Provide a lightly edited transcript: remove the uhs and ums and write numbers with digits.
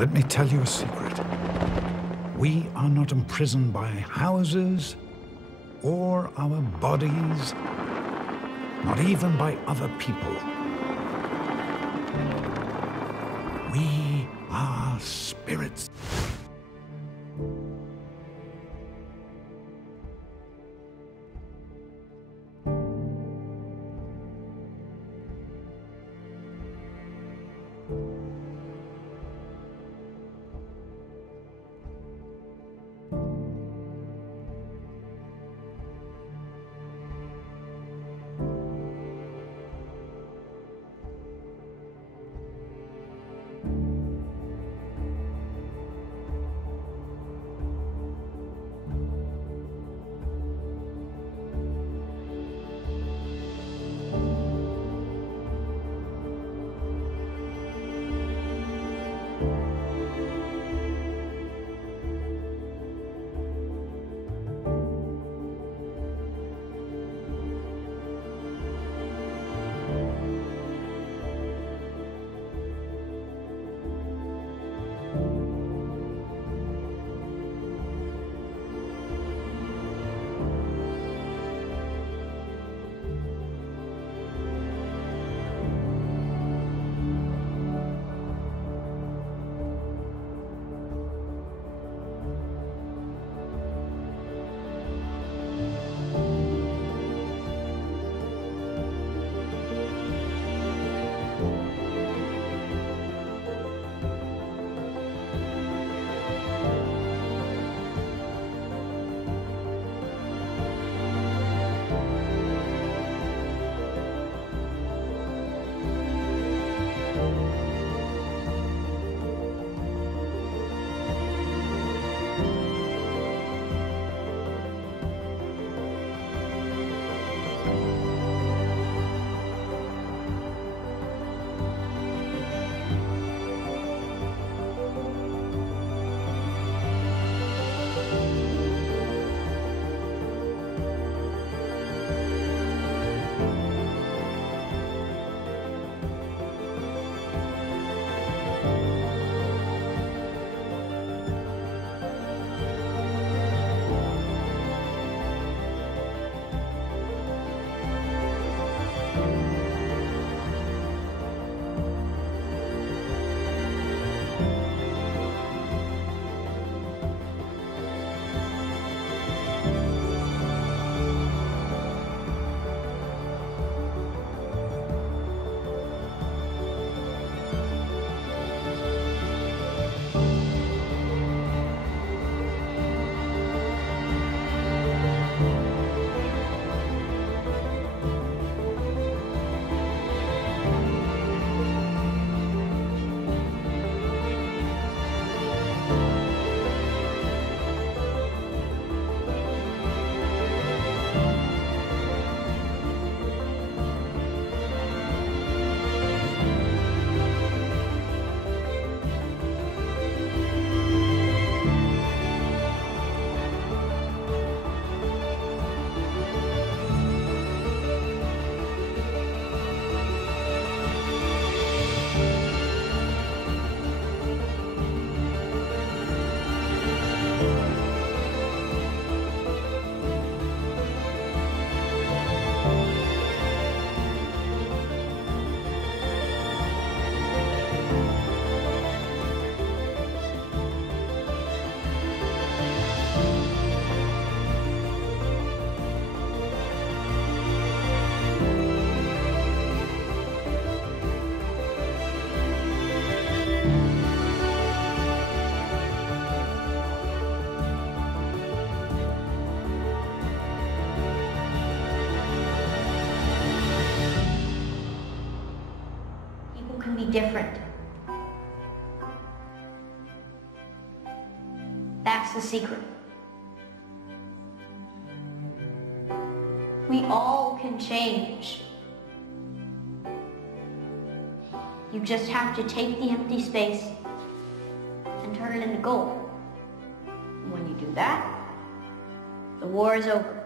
Let me tell you a secret. We are not imprisoned by houses or our bodies, not even by other people. We are spirits. Different. That's the secret. We all can change. You just have to take the empty space and turn it into gold. And when you do that, the war is over.